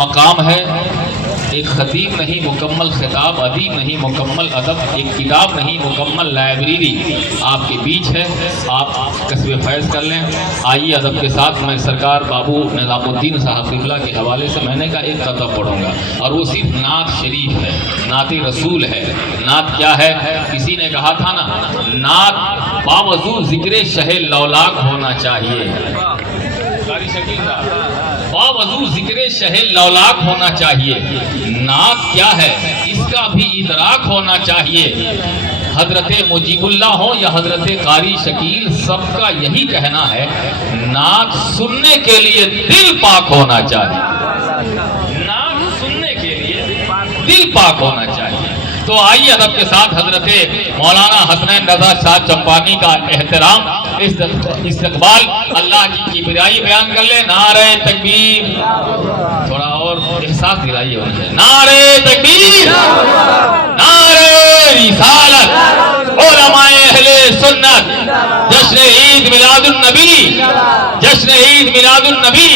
मकाम है, एक खतीब नहीं मुकम्मल खिताब, अदीब नहीं मुकम्मल अदब, एक किताब नहीं मुकम्मल लाइब्रेरी आपके बीच है। आप कस्बे फैज़ कर लें। आइए अदब के साथ मैं सरकार बाबू निज़ामुद्दीन साहब क़िबला के हवाले से मैंने का एक कतब पढ़ूंगा, और वो सिर्फ नात शरीफ है, नात रसूल है। नात क्या है? किसी ने कहा था ना, नात बावजूद ज़िक्र शहे लौलाक होना चाहिए, बावजूद ज़िक्र शहे लौलाक होना चाहिए। नात क्या है इसका भी इदराक होना चाहिए। हजरत मुजीबुल्लाह हो या हजरत कारी शकील, सबका यही कहना है, नात सुनने के लिए दिल पाक होना चाहिए, नात सुनने के लिए दिल पाक होना चाहिए। तो आइए अदब के साथ हजरत मौलाना हसनैन रज़ा शाह चंपानी का एहतराम, इस्तकबाल, अल्लाह की किबरियाई बयान कर ले। नारे तकबीर, थोड़ा और एहसास दिलाइए उनसे। नारे तकबीर, नारे रिसालत, उलमाए अहले सुन्नत, जश्न ईद मिलादुन नबी, जश्न ईद मिलादुन नबी,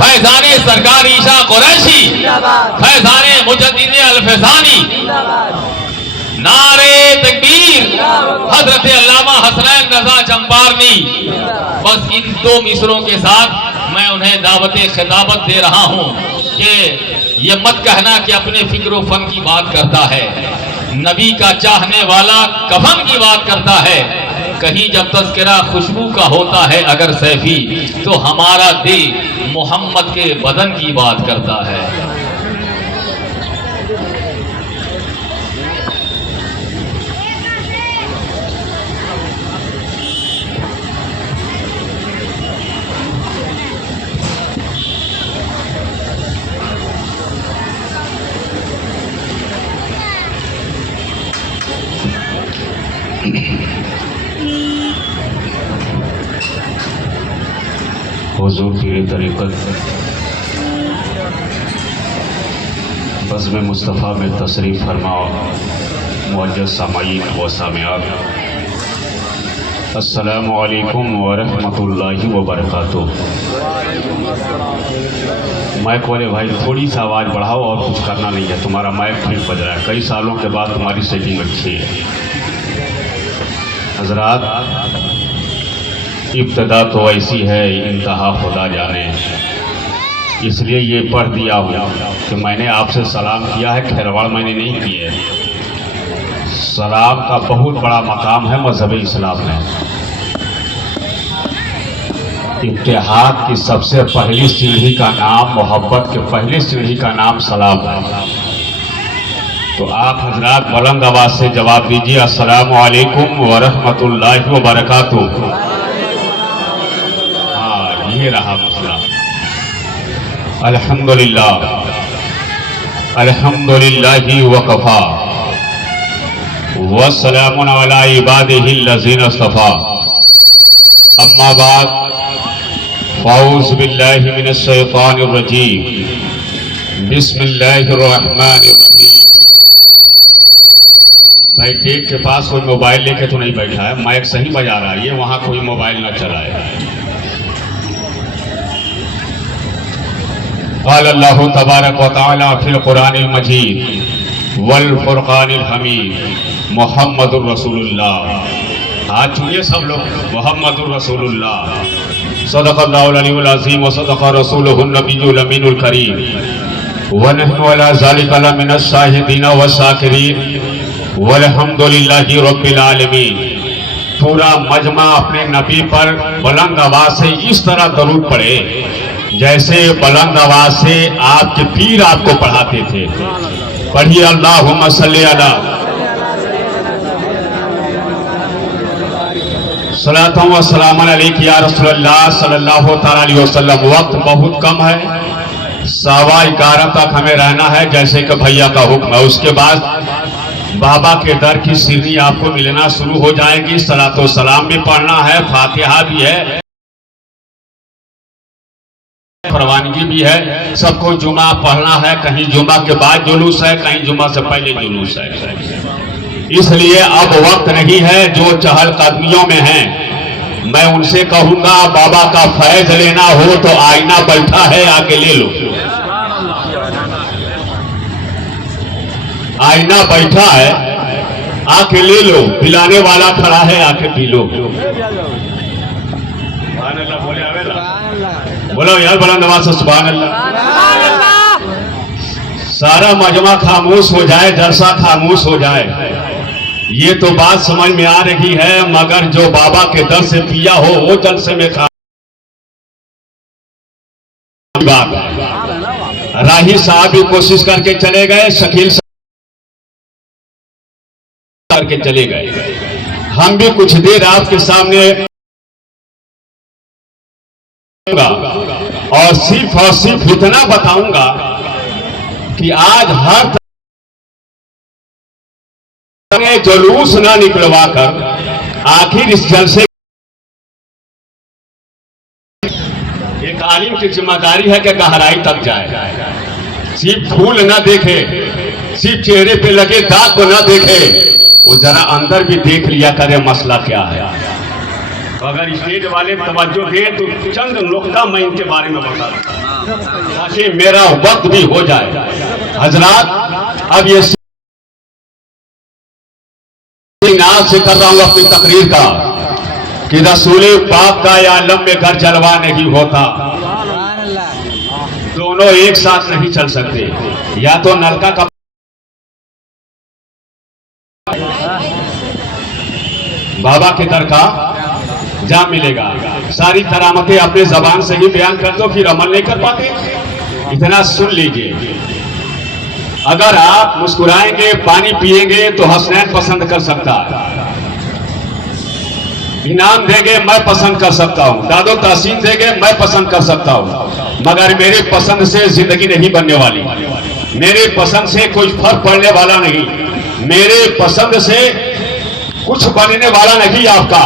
फैज़ाने सरकार ईशा कुरैशी, फैज़ाने मुजद्दिद अल-फैज़ानी, नारे तकबीर, हजरत अल्लामा हसनैन रज़ा चंपारनी। बस इन दो मिसरों के साथ मैं उन्हें दावत खिताबत दे रहा हूं कि ये मत कहना कि अपने फिक्र फन की बात करता है, नबी का चाहने वाला कफन की बात करता है। कहीं जब तज़किरा खुशबू का होता है अगर सैफी, तो हमारा दिल मोहम्मद के बदन की बात करता है। हुज़ूर पीर तरीक़त बज़्म मुस्तफ़ा में तशरीफ़ फरमा मुअज़्ज़ज़ सामाईन व सामिआत, अस्सलामु अलैकुम व रहमतुल्लाहि व बरकातुहू। माइक वाले भाई थोड़ी सा आवाज़ बढ़ाओ, और कुछ करना नहीं है, तुम्हारा माइक ठीक बज रहा है, कई सालों के बाद तुम्हारी सेटिंग अच्छी है। हज़रात, इब्तदा तो ऐसी है, इंतहा खुदा जाने, इसलिए ये पढ़ दिया हूँ कि मैंने आपसे सलाम किया है, खैरवाड़ मैंने नहीं की है। सलाम का बहुत बड़ा मकाम है मज़हब इस्लाम में। इत्तेहाद की सबसे पहली सीढ़ी का नाम, मोहब्बत के पहली सीढ़ी का नाम सलाम है। तो आप हजरात बुलंद आवाज़ से जवाब दीजिए, अस्सलामु अलैकुम व रहमतुल्लाहि व बरकातुहू। ये रहा मसला। अल्हम्दुलिल्लाह, अल्हम्दुलिल्लाहि व कफ़ा व सलामुन अला इबादिहिल्लज़ीना इस्तफ़ा। अम्मा बाद, फ़ाऊज़ु बिल्लाहि मिनश शैतानिर रजीम, बिस्मिल्लाहिर रहमानिर रहीम। भाई टेक के पास कोई मोबाइल लेके तो नहीं बैठा है, माइक सही बजा रहा है, ये वहाँ कोई मोबाइल ना चलाए। क़ाल अल्लाहु तबारक व तआला फ़िल क़ुरानिल मजीद वल फ़ुरक़ानिल हमीद मुहम्मदुर रसूलुल्लाह। हाथ छूइए सब लोग, मुहम्मदुर रसूलुल्लाह। सदक़ल्लाहुल अलीयुल अज़ीम व सदक़ रसूलुहुन नबियुल अमीनुल करीम व नहनु अला ज़ालिका लमिनश शाहिदीन व शाकिरीन वल्हम्दुलिल्लाहि रब्बिल आलमीन। पूरा मजमा अपने नबी पर बुलंद आवाज़ से इस तरह दरूद पढ़े जैसे बुलंद आवाज से आपके पीर आपको पढ़ाते थे। पढ़िए, अल्लाहुम्मा सल्ली अला सलातु व सलामन अलैका या रसूलल्लाह सल्लल्लाहु तआला अलैहि वसल्लम। वक्त बहुत कम है, 11:15 तक हमें रहना है जैसे कि भैया का हुक्म है। उसके बाद बाबा के दर की सीढ़ी आपको मिलना शुरू हो जाएगी। सलातो सलाम भी पढ़ना है, फातिहा भी है, परवानगी भी है, सबको जुमा पढ़ना है। कहीं जुमा के बाद जुलूस है, कहीं जुमा से पहले जुलूस है। इसलिए अब वक्त नहीं है। जो चहल कदमियों में हैं, मैं उनसे कहूंगा बाबा का फैज लेना हो तो आईना बैठा है, आके ले लो। आईना बैठा है, आके ले लो, पिलाने वाला खड़ा है, आके पी लो। बोलो यार बड़ा नवाज सुभान अल्लाह। सारा मजमा खामोश हो जाए, जलसा खामोश हो जाए, ये तो बात समझ में आ रही है, मगर जो बाबा के दर से पिया हो वो जलसे में खा। राही साहब भी कोशिश करके चले गए, शकील करके चले गए। हम भी कुछ देर आपके सामने और सिर्फ इतना बताऊंगा कि आज हर जुलूस ना निकलवा कर आखिर इस जलसे एक आलिम की जिम्मेदारी है कि गहराई तक जाए, सिर्फ फूल ना देखे, सिर्फ चेहरे पे लगे दाग को ना देखे, वो जरा अंदर भी देख लिया करे मसला क्या है। तो अगर स्टेज वाले तवज्जो दे तो चंद नुक्ता मैं इनके बारे में बता दूं ताकि मेरा वक्त भी हो जाए। हजरात, अब ये नाज से कर रहा हूं अपनी तकरीर का कि रसूल पाक का या आलम में घर जलवा नहीं होता। दोनों एक साथ नहीं चल सकते, या तो नलका का बाबा के दर का जा मिलेगा। सारी करामतें अपने जबान से ही बयान कर दो, फिर अमल नहीं कर पाते। इतना सुन लीजिए, अगर आप मुस्कुराएंगे, पानी पिएंगे तो हसनैन पसंद कर सकता है, इनाम देंगे मैं पसंद कर सकता हूं, दादो तहसीन देंगे मैं पसंद कर सकता हूं, मगर मेरे पसंद से जिंदगी नहीं बनने वाली, मेरे पसंद से कोई फर्क पड़ने वाला नहीं, मेरे पसंद से कुछ बनने वाला नहीं आपका,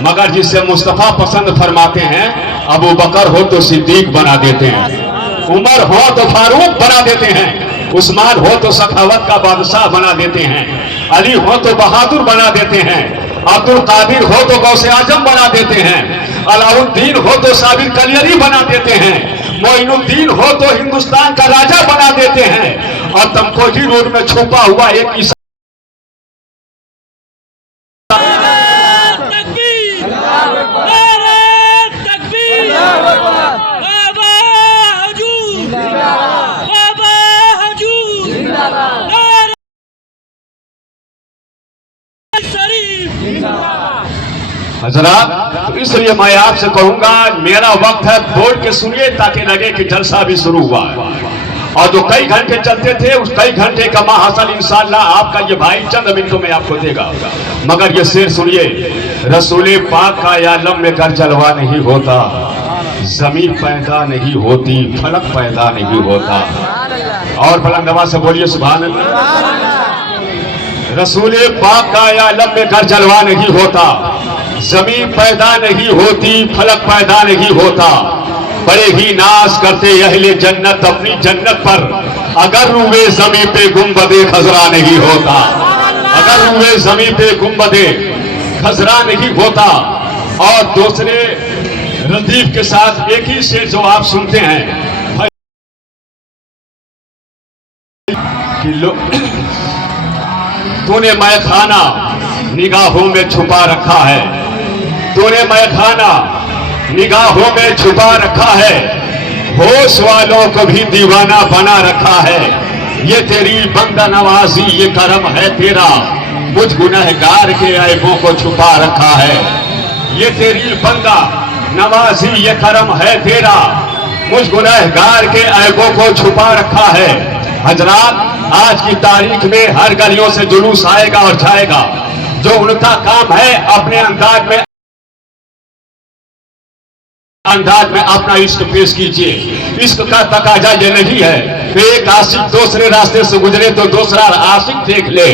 मगर जिससे मुस्तफा पसंद फरमाते हैं, अबू बकर हो तो सिद्दीक बना देते हैं, उमर हो तो फारूक बना देते हैं, उस्मान हो तो सखावत का बादशाह बना देते हैं, अली हो तो बहादुर बना देते हैं, अब्दुल कादिर हो तो गौसे आजम बना देते हैं, अलाउद्दीन हो तो साबिर कलियरी बना देते हैं, मोइनुद्दीन हो तो हिंदुस्तान का राजा बना देते हैं, और तमकोजी रोड में छुपा हुआ एक हजरात, इसलिए मैं आपसे कहूंगा मेरा वक्त है, बोल के सुनिए ताकि लगे कि जलसा भी शुरू हुआ है। और जो कई घंटे चलते थे उस कई घंटे का महासल इंशाअल्लाह आपका ये भाई चंद मिनटों में आपको देगा, मगर ये शेर सुनिए, रसूल पाक का आलम में घर जलवा नहीं होता, जमीन पैदा नहीं होती, फलक पैदा नहीं होता। और बुलंद आवाज से बोलिए सुभान अल्लाह। रसूल पाक का आलम में घर जलवा नहीं होता, जमीन पैदा नहीं होती, फलक पैदा नहीं होता, बड़े ही नाज करते अहले जन्नत अपनी जन्नत पर, अगर रूए जमीन पे गुंबदे खजरा नहीं होता, अगर रूए जमीन पे गुंबदे खजरा नहीं होता। और दूसरे रदीफ के साथ एक ही शेर जो आप सुनते हैं कि तूने मैं खाना निगाहों में छुपा रखा है, तूने मैं खाना निगाहों में छुपा रखा है, होश वालों को भी दीवाना बना रखा है, ये तेरी बंदा नवाजी ये करम है तेरा, मुझ गुनहगार के ऐबों को छुपा रखा है, ये तेरी बंदा नवाजी ये करम है तेरा, मुझ गुनहगार के ऐबों को छुपा रखा है। हजरात, आज की तारीख में हर गलियों से जुलूस आएगा और जाएगा, जो उनका काम है अपने अंदाज में अपना इश्क पेश कीजिए। इश्क का तकाजा ये नहीं है कि एक आशिक दूसरे रास्ते से गुजरे तो दूसरा आशिक देख ले,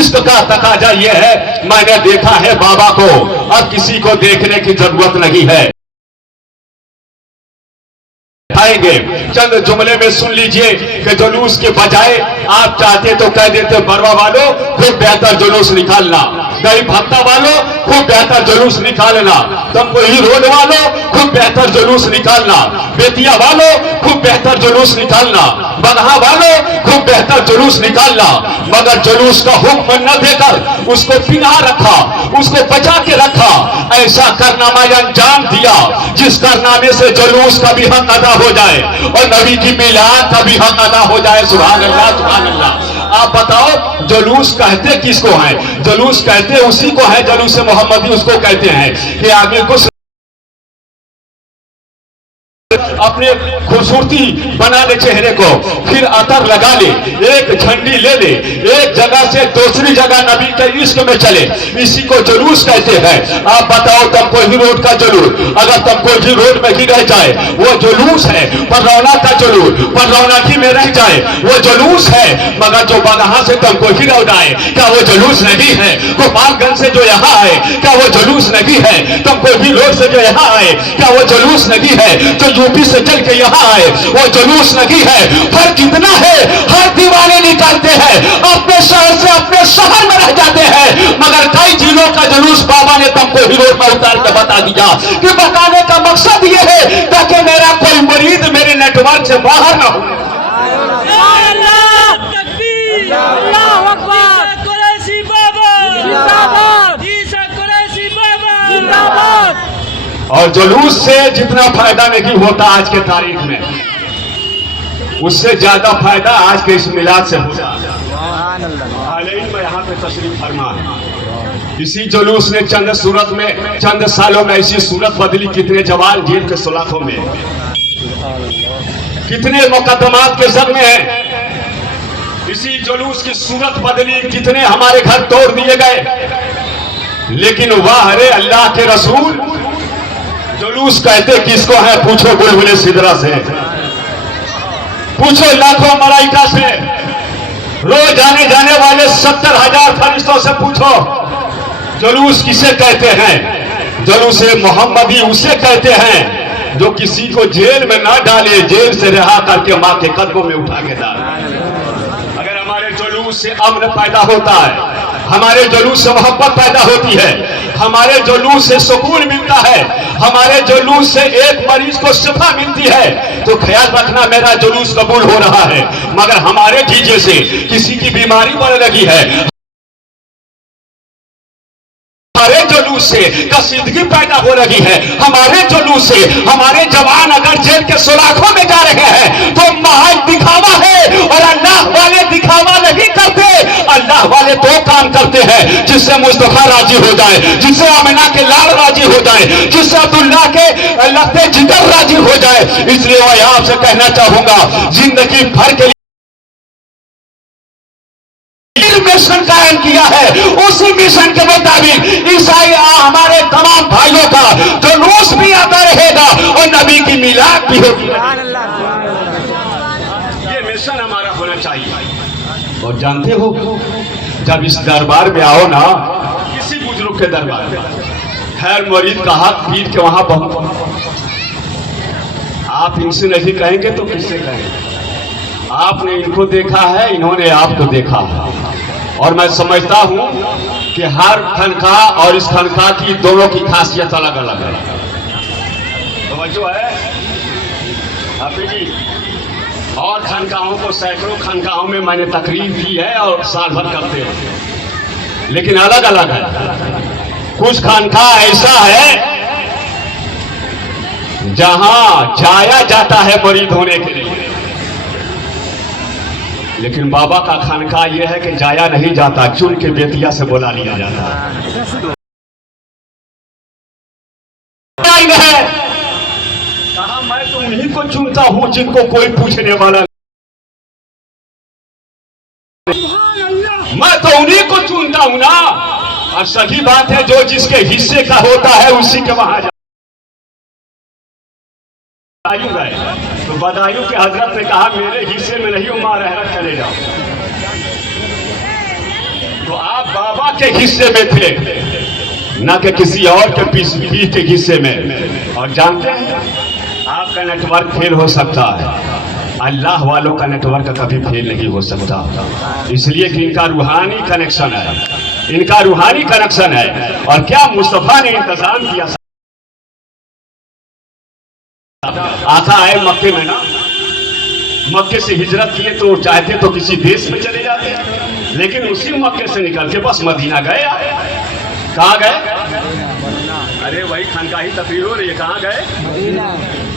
इश्क का तकाजा ये है मैंने देखा है बाबा को, अब किसी को देखने की जरूरत नहीं है। आएंगे चंद जुमले में सुन लीजिए कि जुलूस के बजाय आप चाहते तो कह देते बरवा वालों खूब बेहतर जुलूस निकालना, गरीब हफ्ता वालों खूब बेहतर जुलूस निकालना, तुमको ही रोड वालों खूब बेहतर जुलूस निकालना, बेतिया वालों खूब बेहतर जुलूस निकालना, बगहा वालों खूब बेहतर जुलूस निकालना, मगर जुलूस का हुक्म न देकर उसको पिना रखा, उसको बचा के रखा। ऐसा कारनामा अंजाम दिया जिस कारनामे से जुलूस का भी हक अदा हो जाए और नबी की मिलाद का भी हक अदा हो जाए। सुभान अल्लाह, सुभान अल्लाह। आप बताओ जुलूस कहते किसको है? जुलूस कहते उसी को है, जुलूस मोहम्मदी उसको कहते हैं कि आगे कुछ अपने खूबसूरती बना ले चेहरे को, फिर अतर लगा ले, एक झंडी ले ले, एक जगह से दूसरी जगह नबी के इश्क में चले, इसी को जुलूस कहते हैं। आप बताओ तमकोही रोड का जुलूस, अगर तमकोही रोड में ही रह जाए वो जुलूस है। पररौना का जुलूस पररौनाकी में रह जाए वो जुलूस है, मगर जो बगहा से तमकोही रोड आए क्या वो जुलूस नहीं है? गोपालगंज से जो यहाँ आए क्या वो जुलूस नहीं है? तमकोही रोड से जो यहाँ आए क्या वो जुलूस नहीं है? जो यूपी से चल के यहाँ आए वो जुलूस नहीं है? फर्क कितना है, हर दीवाने निकालते हैं, अपने शहर से अपने शहर में रह जाते हैं, मगर कई जिलों का जुलूस बाबा ने तमकोही रोड पर उतार के बता दिया कि बताने का मकसद ये है ताकि मेरा कोई मरीज मेरे नेटवर्क से बाहर ना हो। और जुलूस से जितना फायदा नहीं होता आज के तारीख में, उससे ज्यादा फायदा आज के इस मिलाद से होता है। यहाँ पे तशरीफ फरमा, इसी जुलूस ने चंद सूरत में, चंद सालों में ऐसी सूरत बदली, कितने जवान जेल के सुलाखों में, कितने मुकदमात के जद में है। इसी जुलूस की सूरत बदली, कितने हमारे घर तोड़ दिए गए। लेकिन वाह रे अल्लाह के रसूल, जुलूस कहते किसको है? पूछो बुलबुले सिदरा से, पूछो लाखों मलाइका से, रोज आने जाने वाले 70,000 फरिश्तों से पूछो जुलूस किसे कहते हैं? जुलूस मोहम्मदी उसे कहते हैं जो किसी को जेल में ना डाले, जेल से रिहा करके मां के कदमों में उठा के डाले। अगर हमारे जुलूस से अमन पैदा होता है, हमारे जुलूस से मोहब्बत पैदा होती है, हमारे जुलूस से सुकून मिलता है, हमारे जुलूस से एक मरीज को शिफा मिलती है, तो ख्याल रखना मेरा जुलूस कबूल हो रहा है। मगर हमारे डीजे से किसी की बीमारी बढ़ लगी है, हमारे जुलूस से कसीदगी पैदा हो रही है, हमारे जुलूस से हमारे जवान अगर जेल के सुलाखों में जा रहे हैं तो महज दिखावा है। और अल्लाह वाले दिखावा नहीं करते, अल्लाह वाले तो काम करते हैं जिससे मुस्तफा राजी हो जाए, जिससे आमिना के लाल राजी हो जाए, जिससे अब्दुल्ला के लफ्ते जिगर राजी हो जाए। इसलिए मैं आपसे कहना चाहूंगा, जिंदगी भर के मिशन कायम किया है, उसी मिशन के मुताबिक ईसाई हमारे तमाम भाइयों का जुलूस भी आता रहेगा और नबी की मिलाद भी होगी। ये मिशन हमारा होना चाहिए। और जानते हो, जब इस दरबार में आओ ना, किसी बुजुर्ग के दरबार में, खैर मरीज का हाथ पीट के वहां पहुंचो, आप इनसे नहीं कहेंगे तो किससे कहेंगे? आपने इनको देखा है, इन्होंने आपको देखा है। और मैं समझता हूं कि हर खनकाह और इस खनकाह की दोनों की खासियत अलग अलग है। तो है हाफिज जी, और खनकाहों को, सैकड़ों खनकाहों में मैंने तकरीर की है और साल भर करते हैं, लेकिन अलग अलग है। कुछ खानकाह ऐसा है जहां जाया जाता है मरीद होने के लिए, लेकिन बाबा का खानका यह है कि जाया नहीं जाता, चुन के बेतिया से बुला लिया जाता है। कहा मैं तो उन्हीं को चुनता हूं जिनको कोई पूछने वाला नहीं, मैं तो उन्हीं को चुनता हूं ना। और सही बात है, जो जिसके हिस्से का होता है उसी के वहां जाता। तो बदायूं के हजरत ने कहा मेरे हिस्से में नहीं हो, मां रहमत चले जाओ। तो आप बाबा के हिस्से में थे, न कि किसी और के पीर के हिस्से में। और जानते हैं, आपका नेटवर्क फेल हो सकता है, अल्लाह वालों का नेटवर्क कभी फेल नहीं हो सकता। इसलिए कि इनका रूहानी कनेक्शन है, इनका रूहानी कनेक्शन है। और क्या मुस्तफा ने इंतजाम किया, आका आए मक्के में ना, मक्के से हिजरत किए तो चाहते तो किसी देश में चले जाते, लेकिन उसी मक्के से निकल के बस मदीना गए। कहाँ गए? अरे वही खानकाही तकरीर हो रही है, कहाँ गए?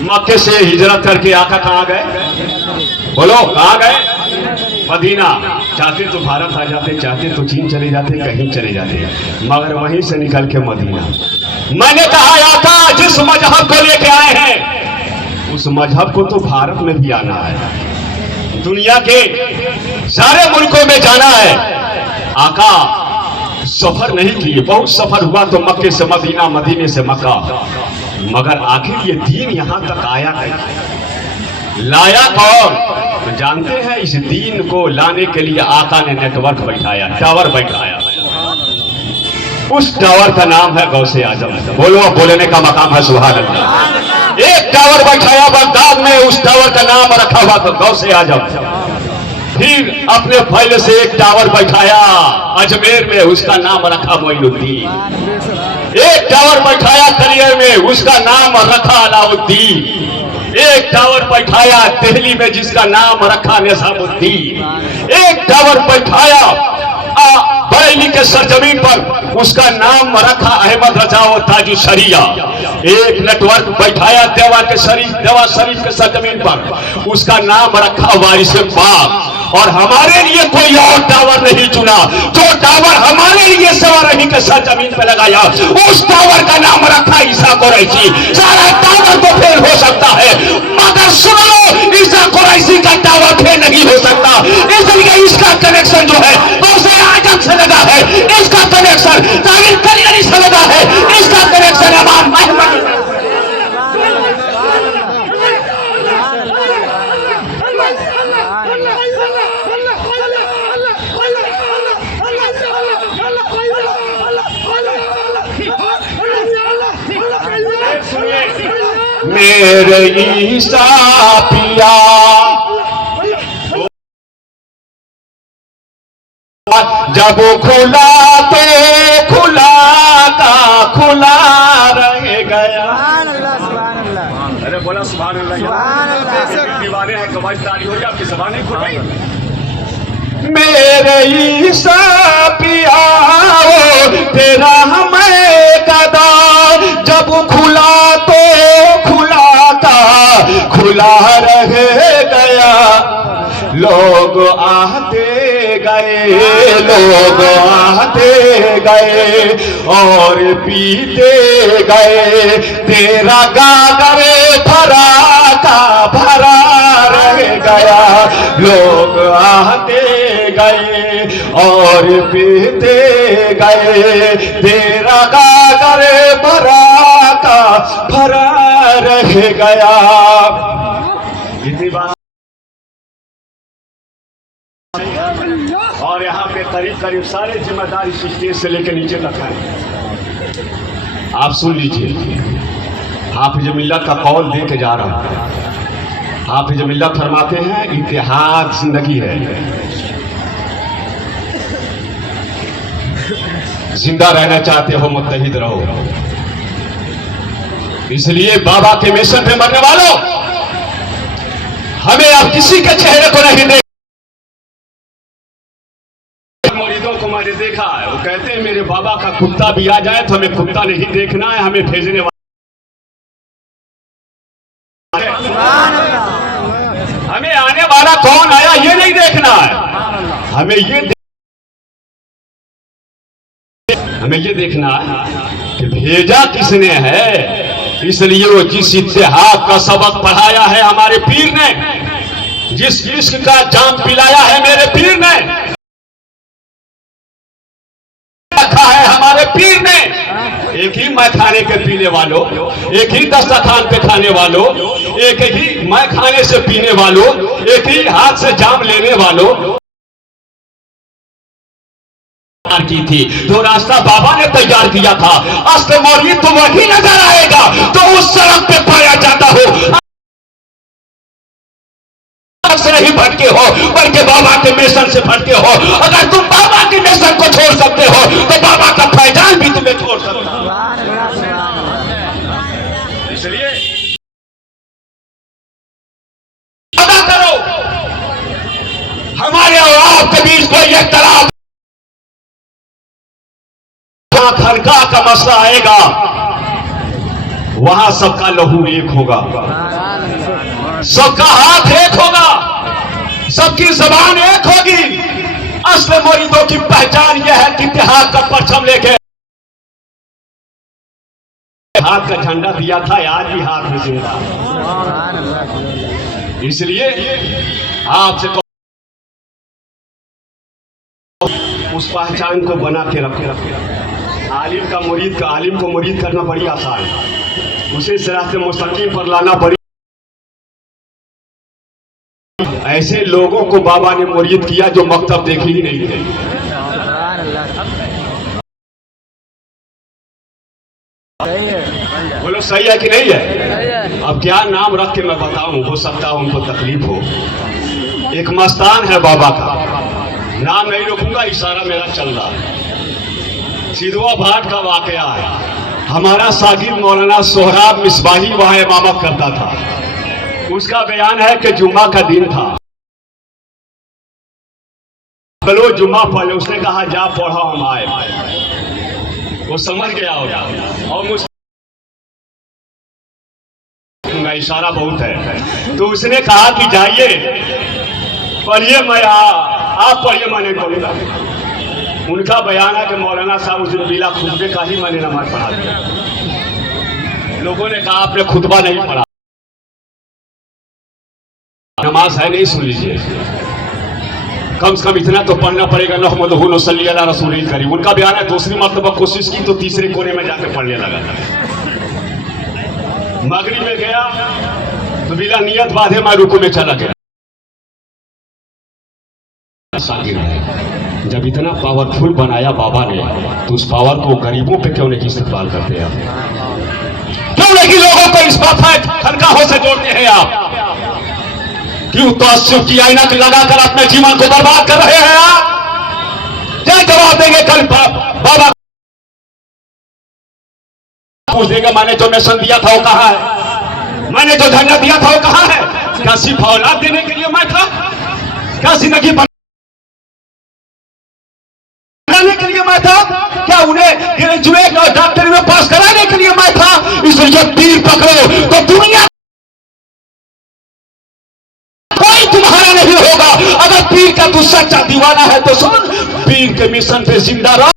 मक्के से हिजरत करके आका कहाँ गए? बोलो कहाँ गए? मदीना। चाहते तो भारत आ जाते, चाहते तो चीन चले जाते, कहीं चले जाते, मगर वहीं से निकल के मदीना। मैंने कहा आका जिस मजहब को लेके आए हैं उस मजहब को तो भारत में भी आना है, दुनिया के सारे मुल्कों में जाना है। आका सफर नहीं किए, बहुत सफर हुआ तो मक्के से मदीना, मदीने से मक्का, मगर आखिर ये दीन यहां तक आया है, लाया कौन? तो जानते हैं इस दीन को लाने के लिए आका ने नेटवर्क बैठाया, टावर बैठाया। उस टावर का नाम है गौसे आजम। बोलो, बोलने का मकाम है सुभान अल्लाह। एक टावर बैठाया बगदाद में, उस टावर का नाम रखा हुआ था गौसे आजम। फिर अपने फैल से एक टावर बैठाया अजमेर में, उसका नाम रखा मोइनुद्दीन। एक टावर बैठाया कलियर में, उसका नाम रखा अलाउद्दीन। एक टावर बैठाया दिल्ली में, जिसका नाम रखा निजामुद्दीन। एक टावर बैठाया बरेली के सरजमीन पर, उसका नाम रखा अहमद रजा व ताजु शरिया। एक नेटवर्क बैठाया देवा शरीफ के सरजमीन पर, उसका नाम रखा वारिस पाक। और हमारे लिए कोई और टावर नहीं चुना, जो टावर हमारे लिए सवारही के सरजमीन पे लगाया उस टावर का नाम रखा ईसा कुरैशी। सारा टावर तो फेल हो सकता है, मगर सुनो ईसा कुरैशी का टावर फेल नहीं हो सकता। इसलिए इसका कनेक्शन जो है गौसे आजम से लगा है, इसका कनेक्शन ताहिर कलियरी से लगा है, इसका कनेक्शन इमाम महमद। मेरे ईसा पिया जब खुला तो खुला का खुला रह गया। अरे बोला सुभान अल्लाह। दीवाने हैं कमाई तारी हो गया, आपकी ज़बान नहीं खुल रही। मेरे ईसा पिया तेरा हमें कदा जब खुला तो खुला का खुला रह गया। लोग आते गए, लोग आते गए और पीते गए, तेरा गागर भरा का भरा रह गया। लोग आते गए और पीते गए, तेरा गागर भरा का भरा रह गया। इतनी बात। और यहाँ पे करीब करीब सारे जिम्मेदारी स्टेज से लेकर नीचे तक है। आप सुन लीजिए, हाफिज मिल्लत का कौल दे के जा रहा हूं। हाफिज मिल्लत फरमाते हैं इत्तेहाद जिंदगी है, जिंदा रहना चाहते हो मुत्तहिद रहो। इसलिए बाबा के मिशन पे मरने वालों, हमें अब किसी के चेहरे को नहीं देख। मुरीदों को मैंने देखा है, वो कहते हैं मेरे बाबा का कुत्ता भी आ जाए तो हमें कुत्ता नहीं देखना है, हमें भेजने वाला, हमें आने वाला कौन आया ये नहीं देखना है, हमें ये देखना है कि भेजा किसने है। इसलिए वो जिस इत्तेहाद का सबक पढ़ाया है हमारे पीर ने, जिस इश्क का जाम पिलाया है मेरे पीर ने, रखा है हमारे पीर ने। एक ही मैं खाने के पीने वालों, एक ही दस्तरखान पे खाने वालों, एक ही मैं खाने से पीने वालों, एक ही हाथ से जाम लेने वालों की थी। तो रास्ता बाबा ने तैयार किया था। अस्त मौली तो वही नजर आएगा तो उस सड़क पे पाया जाता हो, से नहीं भटके हो बल्कि बाबा के मिशन से भटके हो। अगर तुम बाबा के मिशन को छोड़ सकते हो तो बाबा का फैजान भी तुम्हें छोड़ सकता है। इसलिए अदा करो आपके बीच कोई एक तरफ खनका का मसला आएगा, वहां सबका लहू एक होगा, सबका हाथ एक होगा, सबकी जबान एक होगी। असल मुरीदों की पहचान यह है कि इत्तेहाद का परचम लेके हाथ का झंडा दिया था, आज भी हाथ में जिंदा। इसलिए आपसे उस पहचान को बना के रखे। आलिम को मुरीद करना बड़ी आसान है, उसे सिराते मुस्तकीम पर लाना बड़ी। ऐसे लोगों को बाबा ने मुरीद किया जो मकतब देखे ही नहीं थे। बोलो सही है कि नहीं है? अब क्या नाम रख के मैं बताऊं, हो सकता है उनको तकलीफ हो। एक मस्तान है बाबा का, नाम नहीं रखूंगा, इशारा मेरा चल रहा है। सिद्धवा भाट का वाकया है। हमारा सागिर मौलाना सोहराब मिसबाही वहां इमामत करता था। उसका बयान है कि जुम्मा का दिन था, चलो जुम्मा पढ़ लो। उसने कहा जा पढ़ो, हम आए। वो समझ गया होगा और मुझे इशारा बहुत है, तो उसने कहा कि जाइए पढ़िए, मैं आप पढ़िए, मैं नहीं पढ़ूंगा। उनका बयान है कि मौलाना साहब उस दिन बिला खुतबे का ही मैंने नमाज पढ़ा दिया। लोगों ने कहा आपने खुतबा नहीं पढ़ा, नमाज है नहीं, सुन लीजिए, कम से कम इतना तो पढ़ना पड़ेगा। नहमदुहु नसल्ली अला रसूलिल करीम। उनका बयान है दूसरी मर्तबा कोशिश की तो तीसरे कोने में जाकर पढ़ने लगा। मगरिब में गया तो बिना नियत बांधे मैं रुकू में चला गया। सागिर है, जब इतना पावरफुल बनाया बाबा ने, तो उस पावर को गरीबों पे क्यों नहीं इस्तेमाल करते आप? क्यों नहीं लोगों को इस खनकाहों से जोड़ते हैं आप? क्यों तअस्सुब की ऐनक लगाकर अपने जीवन को बर्बाद कर रहे हैं आप? क्या जवाब देंगे कल बाबा? पूछ देगा मैंने जो मिशन दिया था वो कहां है, मैंने जो झंडा दिया था वो कहां है? क्या सिर्फ औलाद देने के लिए मैं था? क्या जिंदगी बनाने के लिए मैं था? क्या उन्हें ग्रेजुएट और डॉक्टरी में पास कराने के लिए मैं था? इसलिए तीर पकड़ो तो दुनिया कोई तुम्हारा नहीं होगा। अगर पीर का तू सच्चा दीवाना है तो सुन, पीर के मिशन पे जिंदा रहो।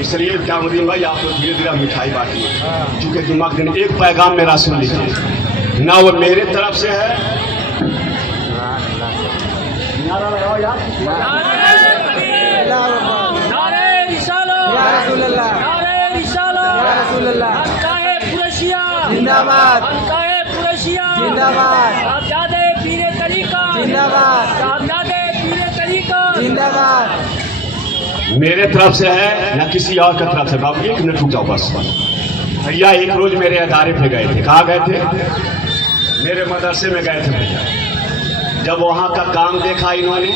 इसलिए क्या मुदीन भाई, आप लोग धीरे धीरे मिठाई बांटिए, क्योंकि जुम्मा के दिन एक पैगाम मेरा सुन लीजिए, ना वो मेरे तरफ से है, नारा लगाओ यार, जिंदाबाद, जिंदाबाद, जिंदाबाद। मेरे तरफ से है ना किसी और की तरफ से। बाबू एक मिनट रुक जाओ बस। भैया एक रोज मेरे अदारे पे गए थे। कहाँ गए थे? मेरे मदरसे में गए थे भैया। जब वहाँ का काम देखा इन्होंने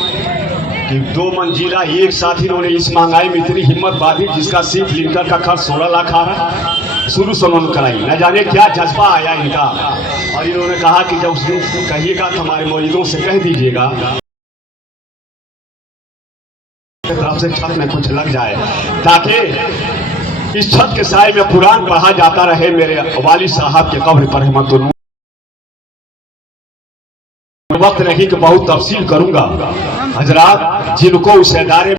कि 2 मंजिला एक साथ इन्होंने इस महंगाई में इतनी हिम्मत बांधी, जिसका सिर्फ लिंटर का खर्च 16 लाख आ रहा, शुरू से उन्होंने कराई। न जाने क्या जज्बा आया इनका, और इन्होंने कहा कि जब उस दिन कहिएगा तो हमारे मौजूदों से कह दीजिएगा तरफ से छत में कुछ लग जाए, ताकि इस छत के साए में कुरान पढ़ा जाता रहे। मेरे वालिद साहब के कब्र पर रहमतुल्लाह। वक्त नहीं कि बहुत तफसील करूंगा। हजरात, जिनको उस अदारे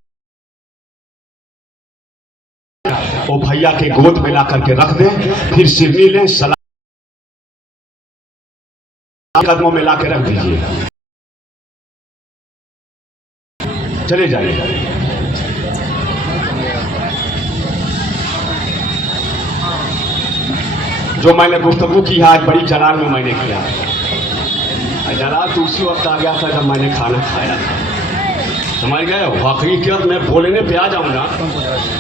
वो भैया के गोद में ला करके रख दे, फिर सिरनी लें, सलाम कदमों में ला के रख दीजिए, चले जाइए। जो मैंने गुफ्तगू की है आज बड़ी जलाल में मैंने किया। जलाल तो उसी वक्त आ गया था जब मैंने खाना खाया। समझ गए? हकीकत में बोलने पे आ जाऊंगा,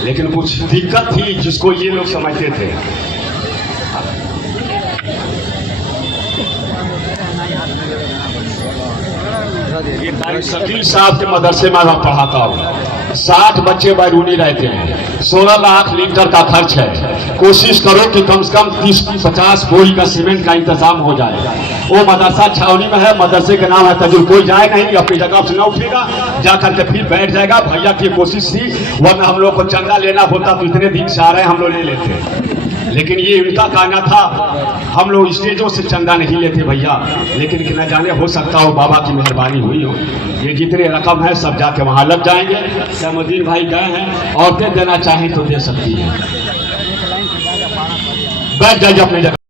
लेकिन कुछ दिक्कत थी जिसको ये लोग समझते थे। ये कारी शकील साहब के मदरसे में मैं पढ़ाता हूँ। 60 बच्चे बैरूनी रहते हैं, 16 लाख लीटर का खर्च है। कोशिश करो कि कम से कम 30-50 बोरी का सीमेंट का इंतजाम हो जाए। वो मदरसा छावनी में है, मदरसे का नाम है तजुल। कोई जाए नहीं, अपनी जगह से न उठेगा, जा करके फिर बैठ जाएगा। भैया की कोशिश थी, वरना हम लोग को चंदा लेना होता तो इतने दिन से आ रहे हैं हम लोग ले लेते, लेकिन ये इनका कहना था हम लोग स्टेजों से चंदा नहीं लेते भैया, लेकिन न जाने हो सकता हो बाबा की मेहरबानी हुई हो, ये जितने रकम है सब जाके वहाँ लग जाएंगे। सैमुद्दीन भाई गए हैं, औरतें देना चाहें तो दे सकती हैं। बैठ जाइए अपने जगह।